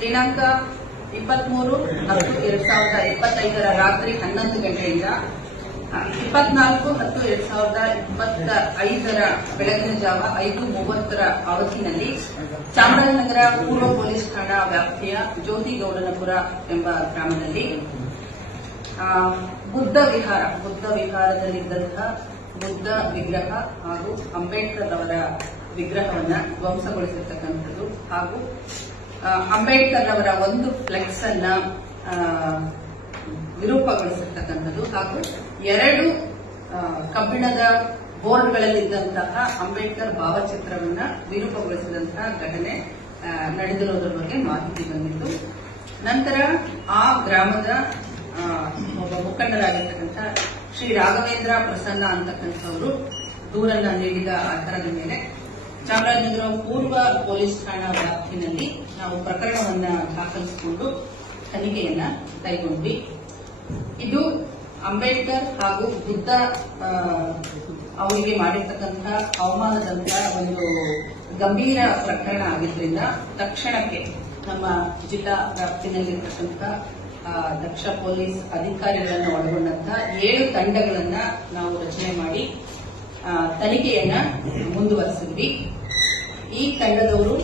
ದಿನಾಂಕ ಇಪ್ಪತ್ಮೂರು ಹತ್ತು ಎರಡ್ ಸಾವಿರದ ಇಪ್ಪತ್ತೈದರ ರಾತ್ರಿ ಹನ್ನೊಂದು ಗಂಟೆಯಿಂದ ಇಪ್ಪತ್ನಾಲ್ಕು ಹತ್ತು ಎರಡ್ ಸಾವಿರದ ಇಪ್ಪತ್ತ ಐದರ ಬೆಳಗಿನ ಜಾವ ಐದು ಮೂವತ್ತರ ಅವಧಿನಲ್ಲಿ ಚಾಮರಾಜನಗರ ಪೂರ್ವ ಪೊಲೀಸ್ ಠಾಣಾ ವ್ಯಾಪ್ತಿಯ ಜ್ಯೋತಿಗೌಡನಪುರ ಎಂಬ ಗ್ರಾಮದಲ್ಲಿ ಬುದ್ಧ ವಿಹಾರ, ಬುದ್ಧ ವಿಹಾರದಲ್ಲಿದ್ದಂತಹ ಬುದ್ಧ ವಿಗ್ರಹ ಹಾಗೂ ಅಂಬೇಡ್ಕರ್ ಅವರ ವಿಗ್ರಹವನ್ನು ಧ್ವಂಸಗೊಳಿಸಿರ್ತಕ್ಕಂಥದ್ದು ಹಾಗೂ ಅಂಬೇಡ್ಕರ್ ಅವರ ಒಂದು ಫ್ಲೆಕ್ಸ್ ಅನ್ನ ವಿರೂಪಗೊಳಿಸಿರ್ತಕ್ಕಂಥದ್ದು. ಹಾಗೂ ಎರಡು ಕಬ್ಬಿಣದ ಬೋರ್ಡ್ಗಳಲ್ಲಿದ್ದಂತಹ ಅಂಬೇಡ್ಕರ್ ಭಾವಚಿತ್ರವನ್ನ ವಿರೂಪಗೊಳಿಸಿದಂತಹ ಘಟನೆ ನಡೆದಿರುವುದರ ಬಗ್ಗೆ ಮಾಹಿತಿ ಬಂದಿತ್ತು ನಂತರ ಆ ಗ್ರಾಮದ ಒಬ್ಬ ಮುಖಂಡರಾಗಿರ್ತಕ್ಕಂಥ ಶ್ರೀ ರಾಘವೇಂದ್ರ ಪ್ರಸನ್ನ ಅಂತಕ್ಕಂಥವರು ದೂರನ್ನ ನೀಡಿದ ಆಧಾರದ ಮೇಲೆ ಚಾಮರಾಜನಗರ ಪೂರ್ವ ಪೊಲೀಸ್ ಠಾಣಾ ವ್ಯಾಪ್ತಿನಲ್ಲಿ ನಾವು ಪ್ರಕರಣವನ್ನ ದಾಖಲಿಸಿಕೊಂಡು ತನಿಖೆಯನ್ನ ಕೈಗೊಂಡ್ವಿ. ಇದು ಅಂಬೇಡ್ಕರ್ ಹಾಗೂ ಬುದ್ಧ ಅವರಿಗೆ ಮಾಡಿರ್ತಕ್ಕಂತಹ ಅವಮಾನದಂತಹ ಒಂದು ಗಂಭೀರ ಪ್ರಕರಣ ಆಗಿದ್ರಿಂದ ತಕ್ಷಣಕ್ಕೆ ನಮ್ಮ ಜಿಲ್ಲಾ ವ್ಯಾಪ್ತಿನಲ್ಲಿರ್ತಕ್ಕಂಥ ದಕ್ಷ ಪೊಲೀಸ್ ಅಧಿಕಾರಿಗಳನ್ನು ಒಳಗೊಂಡಂತಹ ಏಳು ತಂಡಗಳನ್ನ ನಾವು ರಚನೆ ಮಾಡಿ ತನಿಖೆಯನ್ನ ಮುಂದುವರೆಸಿದ್ವಿ. ಈ ತಂಡದವರು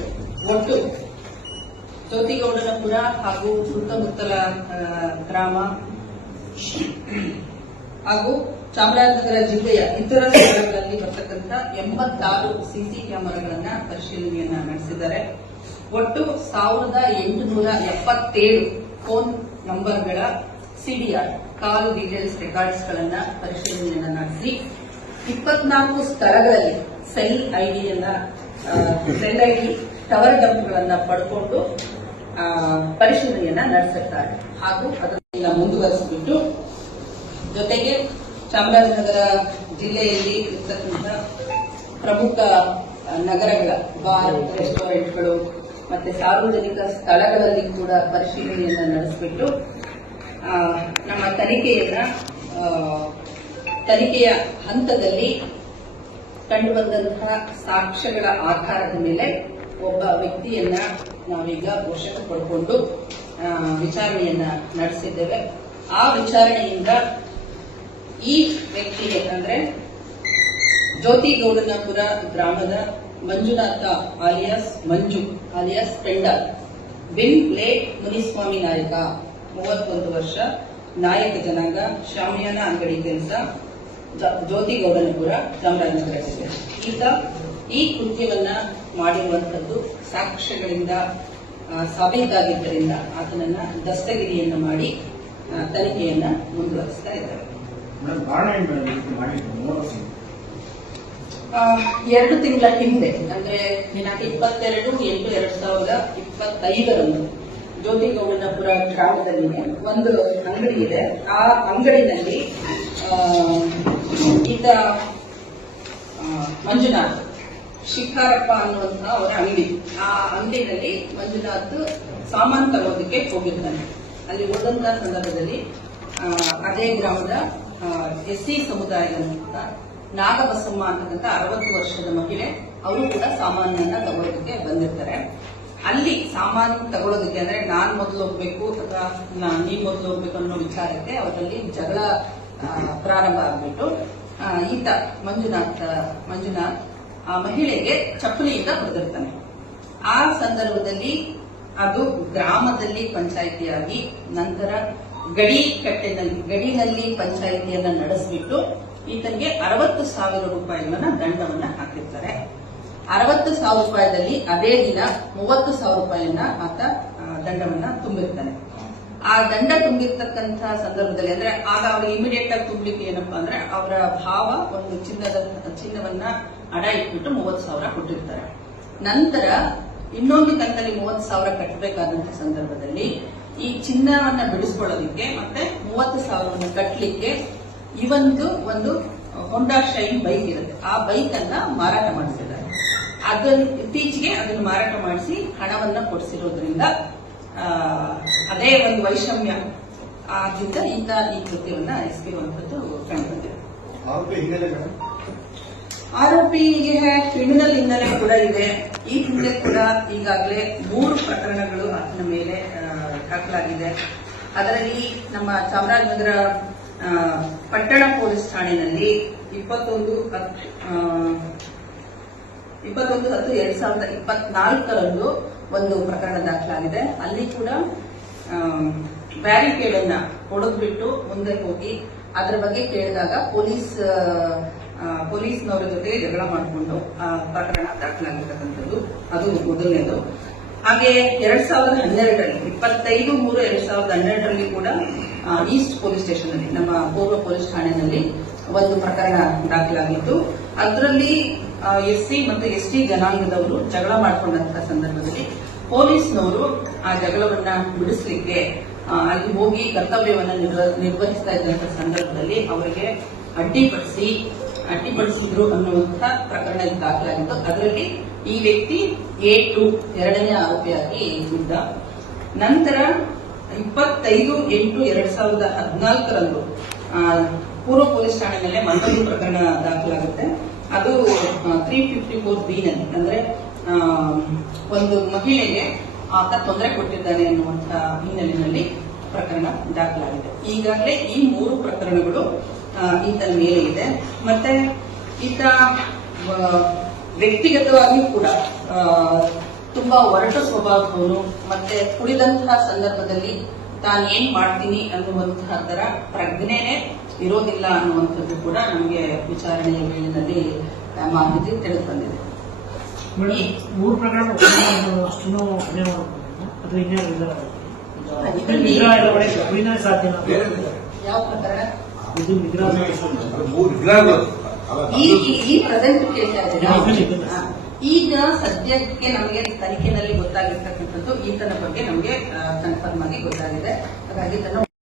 ಒಟ್ಟು ಜ್ಯೋತಿಗೌಡನಪುರ ಹಾಗೂ ಸುತ್ತಮುತ್ತಲ ಗ್ರಾಮ ಹಾಗೂ ಚಾಮರಾಜನಗರ ಜಿಲ್ಲೆಯ ಇತರ ಸ್ಥಳಗಳಲ್ಲಿ ಬರ್ತಕ್ಕಂಥ ಎಂಬತ್ತಾರು ಸಿಸಿ ಕ್ಯಾಮೆರಾಗಳನ್ನ ಪರಿಶೀಲನೆಯನ್ನ ನಡೆಸಿದ್ದಾರೆ. ಒಟ್ಟು ಸಾವಿರದ ಎಂಟುನೂರ ಎಪ್ಪತ್ತೇಳು ಫೋನ್ ನಂಬರ್ಗಳ ಸಿಡಿಆರ್, ಕಾಲ್ ಡೀಟೇಲ್ಸ್ ರೆಕಾರ್ಡ್ಸ್ ಗಳನ್ನ ಪರಿಶೀಲನೆಯನ್ನ ನಡೆಸಿ ಇಪ್ಪತ್ನಾಲ್ಕು ಸ್ಥಳಗಳಲ್ಲಿ ಸೆಲ್ ಐಡಿಯನ್ನ ಸೆಲ್ ಐಡಿ ಟವರ್ ಡಂಪ್ಗಳನ್ನ ಪಡ್ಕೊಂಡು ಪರಿಶೀಲನೆಯನ್ನ ನಡೆಸುತ್ತಾರೆ. ಹಾಗೂ ಅದನ್ನ ಮುಂದುವರಿಸಿಬಿಟ್ಟು, ಜೊತೆಗೆ ಚಾಮರಾಜನಗರ ಜಿಲ್ಲೆಯಲ್ಲಿ ಇರ್ತಕ್ಕಂಥ ಪ್ರಮುಖ ನಗರಗಳ ಬಾರ್, ರೆಸ್ಟೋರೆಂಟ್ಗಳು, ಮತ್ತೆ ಸಾರ್ವಜನಿಕ ಸ್ಥಳಗಳಲ್ಲಿ ಕೂಡ ಪರಿಶೀಲನೆಯನ್ನ ನಡೆಸಿಬಿಟ್ಟು ನಮ್ಮ ತನಿಖೆಯನ್ನ ತನಿಖೆಯ ಹಂತದಲ್ಲಿ ಕಂಡುಬಂದಂತಹ ಸಾಕ್ಷ್ಯಗಳ ಆಧಾರದ ಮೇಲೆ ಒಬ್ಬ ವ್ಯಕ್ತಿಯನ್ನ ನಾವೀಗ ವಶಕ್ಕೆ ಪಡ್ಕೊಂಡು ವಿಚಾರಣೆಯನ್ನ ನಡೆಸಿದ್ದೇವೆ. ಆ ವಿಚಾರಣೆಯಿಂದ ಈ ವ್ಯಕ್ತಿ ಅಂದ್ರೆ ಜ್ಯೋತಿಗೌಡನಪುರ ಗ್ರಾಮದ Manjunatha alias Manju alias tender bin ಲೇ ಮುನಿಸ್ವಾಮಿ ನಾಯಕ, ಮೂವತ್ತೊಂದು ವರ್ಷ, ನಾಯಕ ಜನಾಂಗ ಶಾಮಿಯಾನ ಅಂಗಡಿ ಕೆಲಸ ಜ್ಯೋತಿಗೌಡನಪುರ ಚಾಮರಾಜನಗರ ಜಿಲ್ಲೆ ಈತ ಈ ಕೃತ್ಯವನ್ನ ಮಾಡಿರುವಂತದ್ದು ಸಾಕ್ಷ್ಯಗಳಿಂದ ಸಾಬೀತಾಗಿದ್ದರಿಂದ ಆತನನ್ನ ದಸ್ತಗಿರಿಯನ್ನ ಮಾಡಿ ತನಿಖೆಯನ್ನ ಮುಂದುವರಿಸ್ತಾ ಇದ್ದಾರೆ. ಎರಡು ತಿಂಗಳ ಹಿಂದೆ ಅಂದ್ರೆ ದಿನಾಂಕ ಇಪ್ಪತ್ತೆರಡು ಎಂಟು ಎರಡ್ ಸಾವಿರದ ಇಪ್ಪತ್ತೈದರಂದು ಜ್ಯೋತಿಗೌಡನಪುರ ಗ್ರಾಮದಲ್ಲಿ ಒಂದು ಅಂಗಡಿ ಇದೆ. ಆ ಅಂಗಡಿನಲ್ಲಿ ಆ, ಆ, ಮಂಜುನಾಥ್ ಶಿಖಾರಪ್ಪ ಅನ್ನುವಂತಹ ಅವರ ಅಂಗಡಿ. ಆ ಅಂಗಡಿನಲ್ಲಿ ಮಂಜುನಾಥ್ ಸಾಮಾನು ತಗೋದಕ್ಕೆ ಹೋಗಿರ್ತಾನೆ. ಅಲ್ಲಿ ಹೋದಂತ ಸಂದರ್ಭದಲ್ಲಿ ಅದೇ ಗ್ರಾಮದ ಎಸ್ ಸಿ ಸಮುದಾಯದ ನಾಗಬಸಮ್ಮ ಅಂತಕ್ಕಂಥ ಅರವತ್ತು ವರ್ಷದ ಮಹಿಳೆ ಅವರು ಕೂಡ ಸಾಮಾನನ್ನ ತಗೊಳ್ಳೋದಕ್ಕೆ ಬಂದಿರ್ತಾರೆ. ಅಲ್ಲಿ ಸಾಮಾನು ತಗೊಳ್ಳೋದಕ್ಕೆ ಅಂದ್ರೆ ನಾನ್ ಮೊದಲು ಹೋಗ್ಬೇಕು ಅಥವಾ ನಾ- ನೀವ್ ಮೊದಲು ಹೋಗ್ಬೇಕು ಅನ್ನೋ ವಿಚಾರಕ್ಕೆ ಅವರಲ್ಲಿ ಜಗಳ ಪ್ರಾರಂಭ ಆಗ್ಬಿಟ್ಟು ಈತ ಮಂಜುನಾಥ, ಮಂಜುನಾಥ್, ಆ ಮಹಿಳೆಗೆ ಚಪ್ಪಲಿಯಿಂದ ಹೊಡೆದಿರ್ತಾನೆ. ಆ ಸಂದರ್ಭದಲ್ಲಿ ಅದು ಗ್ರಾಮದಲ್ಲಿ ಪಂಚಾಯಿತಿಯಾಗಿ ನಂತರ ಗಡಿ ಕಟ್ಟೆನಲ್ಲಿ ಗಡಿನಲ್ಲಿ ಪಂಚಾಯಿತಿಯನ್ನ ನಡೆಸಿಬಿಟ್ಟು ಈತನಿಗೆ ಅರವತ್ತು ಸಾವಿರ ರೂಪಾಯಿಗಳನ್ನ ದಂಡವನ್ನ ಹಾಕಿರ್ತಾರೆ. ಅರವತ್ತು ಸಾವಿರ ರೂಪಾಯಿದಲ್ಲಿ ಅದೇ ದಿನ ಮೂವತ್ತು ಸಾವಿರ ರೂಪಾಯಿಯನ್ನ ಆತ ದಂಡವನ್ನ ತುಂಬಿರ್ತಾನೆ. ಆ ದಂಡ ತುಂಬಿರ್ತಕ್ಕಂಥ ಸಂದರ್ಭದಲ್ಲಿ, ಅಂದ್ರೆ ಆಗ ಅವ್ರು ಇಮಿಡಿಯೇಟ್ ಆಗಿ ತುಂಬಲಿಕ್ಕೆ ಏನಪ್ಪಾ ಅಂದ್ರೆ ಅವರ ಭಾವ ಒಂದು ಚಿನ್ನದ, ಚಿನ್ನವನ್ನ ಅಡ ಇಟ್ಬಿಟ್ಟು ಮೂವತ್ ಸಾವಿರ ಕೊಟ್ಟಿರ್ತಾರೆ. ನಂತರ ಇನ್ನೊಂದು ಕಂತಲ್ಲಿ ಮೂವತ್ ಸಾವಿರ ಕಟ್ಟಬೇಕಾದಂತ ಸಂದರ್ಭದಲ್ಲಿ ಈ ಚಿನ್ನವನ್ನ ಬಿಡಿಸ್ಕೊಳ್ಳೋದಕ್ಕೆ ಮತ್ತೆ ಮೂವತ್ತು ಸಾವಿರವನ್ನ ಕಟ್ಟಲಿಕ್ಕೆ ಇವಂದು ಒಂದು ಹೊಂಡಾ ಶೈನ್ ಬೈಕ್ ಇರುತ್ತೆ. ಆ ಬೈಕ್ ಅನ್ನ ಮಾರಾಟ ಮಾಡಿಸಿದ್ದಾರೆ. ಅದನ್ನು ಇತ್ತೀಚೆಗೆ ಅದನ್ನು ಮಾರಾಟ ಮಾಡಿಸಿ ಹಣವನ್ನ ಕೊಡಿಸಿರೋದ್ರಿಂದ ಅದೇ ಒಂದು ವೈಷಮ್ಯ. ಆದ್ರಿಂದ ಈತ ಈ ಕೃತ್ಯವನ್ನ ಎಸಗಿರುವಂತದ್ದು ಕಂಡುಬಂದಿದೆ ಆರೋಪಿಗೆ ಕ್ರಿಮಿನಲ್ ಹಿನ್ನೆಲೆ ಕೂಡ ಇದೆ. ಈ ಹಿಂದೆ ಕೂಡ ಈಗಾಗಲೇ ಮೂರು ಪ್ರಕರಣಗಳು ಆತನ ಮೇಲೆ ದಾಖಲಾಗಿದೆ. ಅದರಲ್ಲಿ ನಮ್ಮ ಚಾಮರಾಜನಗರ ಪಟ್ಟಣ ಪೊಲೀಸ್ ಠಾಣೆಯಲ್ಲಿ ಇಪ್ಪತ್ತೊಂದು ಇಪ್ಪತ್ತೊಂದು ಹತ್ತು ಎರಡ್ ಸಾವಿರದ ಇಪ್ಪತ್ನಾಲ್ಕರಂದು ಒಂದು ಪ್ರಕರಣ ದಾಖಲಾಗಿದೆ. ಅಲ್ಲಿ ಕೂಡ ಬ್ಯಾರಿಕೇಡ್ ಅನ್ನ ಹೊಡೆದ್ಬಿಟ್ಟು ಮುಂದೆ ಹೋಗಿ ಅದರ ಬಗ್ಗೆ ಕೇಳಿದಾಗ ಪೊಲೀಸ್ ಪೊಲೀಸ್ನವರ ಜೊತೆ ಜಗಳ ಮಾಡಿಕೊಂಡು ಆ ಪ್ರಕರಣ ದಾಖಲಾಗಿರ್ತಕ್ಕಂಥದ್ದು. ಅದು ಮೊದಲನೇದು. ಹಾಗೆ ಎರಡ್ ಸಾವಿರದ ಹನ್ನೆರಡರಲ್ಲಿ, ಇಪ್ಪತ್ತೈದು ಮೂರು ಎರಡ್ ಸಾವಿರದ ಹನ್ನೆರಡರಲ್ಲಿ ಕೂಡ ಈಸ್ಟ್ ಪೊಲೀಸ್ ಸ್ಟೇಷನ್ ಅಲ್ಲಿ ನಮ್ಮ ಪೂರ್ವ ಪೊಲೀಸ್ ಠಾಣೆಯಲ್ಲಿ ಒಂದು ಪ್ರಕರಣ ದಾಖಲಾಗಿತ್ತು. ಅದರಲ್ಲಿ ಎಸ್ ಸಿ ಮತ್ತು ಎಸ್ ಟಿ ಜನಾಂಗದವರು ಜಗಳ ಮಾಡಿಕೊಂಡಂತಹ ಸಂದರ್ಭದಲ್ಲಿ ಪೊಲೀಸ್ನವರು ಆ ಜಗಳವನ್ನ ಬಿಡಿಸಲಿಕ್ಕೆ ಅಲ್ಲಿ ಹೋಗಿ ಕರ್ತವ್ಯವನ್ನು ನಿರ್ವ- ನಿರ್ವಹಿಸ್ತಾ ಇದ್ದಂತಹ ಸಂದರ್ಭದಲ್ಲಿ ಅವರಿಗೆ ಅಡ್ಡಿಪಡಿಸಿ, ಅಡ್ಡಿಪಡಿಸಿದ್ರು ಅನ್ನುವಂತಹ ಪ್ರಕರಣ ದಾಖಲಾಗಿತ್ತು. ಅದರಲ್ಲಿ ಈ ವ್ಯಕ್ತಿ ಎ ಟು ಎರಡನೇ ಆರೋಪಿಯಾಗಿ ಇದ್ದ ನಂತರ ಇಪ್ಪತ್ತೈದು ಎಂಟು ಎರಡ್ ಸಾವಿರದ ಹದಿನಾಲ್ಕರಂದು ಪೂರ್ವ ಪೊಲೀಸ್ ಠಾಣೆಯಲ್ಲೇ ಮತ್ತೊಂದು ಪ್ರಕರಣ ದಾಖಲಾಗುತ್ತೆ. ಅದು ತ್ರೀ ಫಿಫ್ಟಿ ಫೋರ್ ಬಿ ನಲ್ಲಿ. ಅಂದ್ರೆ ಒಂದು ಮಹಿಳೆಗೆ ಆತ ತೊಂದರೆ ಕೊಟ್ಟಿದ್ದಾನೆ ಅನ್ನುವಂತಹ ಹಿನ್ನೆಲೆಯಲ್ಲಿ ಪ್ರಕರಣ ದಾಖಲಾಗಿದೆ. ಈಗಾಗಲೇ ಈ ಮೂರು ಪ್ರಕರಣಗಳು ಈತನ ಮೇಲೆ ಇದೆ. ಮತ್ತೆ ಈತ ವ್ಯಕ್ತಿಗತವಾಗಿ ಕೂಡ ತುಂಬಾ ಒರಟು ಸ್ವಭಾವದವನು. ಮತ್ತೆ ಕುಡಿದಂತಹ ಸಂದರ್ಭದಲ್ಲಿ ತಾನು ಏನ್ ಮಾಡ್ತೀನಿ ಅನ್ನುವಂತಹ ತರ ಪ್ರಜ್ಞೆನೇ ಇರೋದಿಲ್ಲ ಅನ್ನುವಂಥದ್ದು ಕೂಡ ನಮಗೆ ವಿಚಾರಣೆಯ ವೇಳೆಯಲ್ಲಿ ಮಾಹಿತಿ ತಿಳಿದು ಬಂದಿದೆ. ಮೂರು ಪ್ರಕರಣ ಯಾವ ಪ್ರಕರಣ? ಈ ಪ್ರೆಸೆಂಟ್ ಕೇಳ್ತಾ ಇದ್ದೀರಾ. ಈಗ ಸದ್ಯಕ್ಕೆ ನಮಗೆ ತನಿಖೆನಲ್ಲಿ ಗೊತ್ತಾಗಿರ್ತಕ್ಕಂಥದ್ದು ಈತನ ಬಗ್ಗೆ ನಮಗೆ ಕನ್ಫರ್ಮ್ ಆಗಿ ಗೊತ್ತಾಗಿದೆ. ಹಾಗಾಗಿ ಇದನ್ನು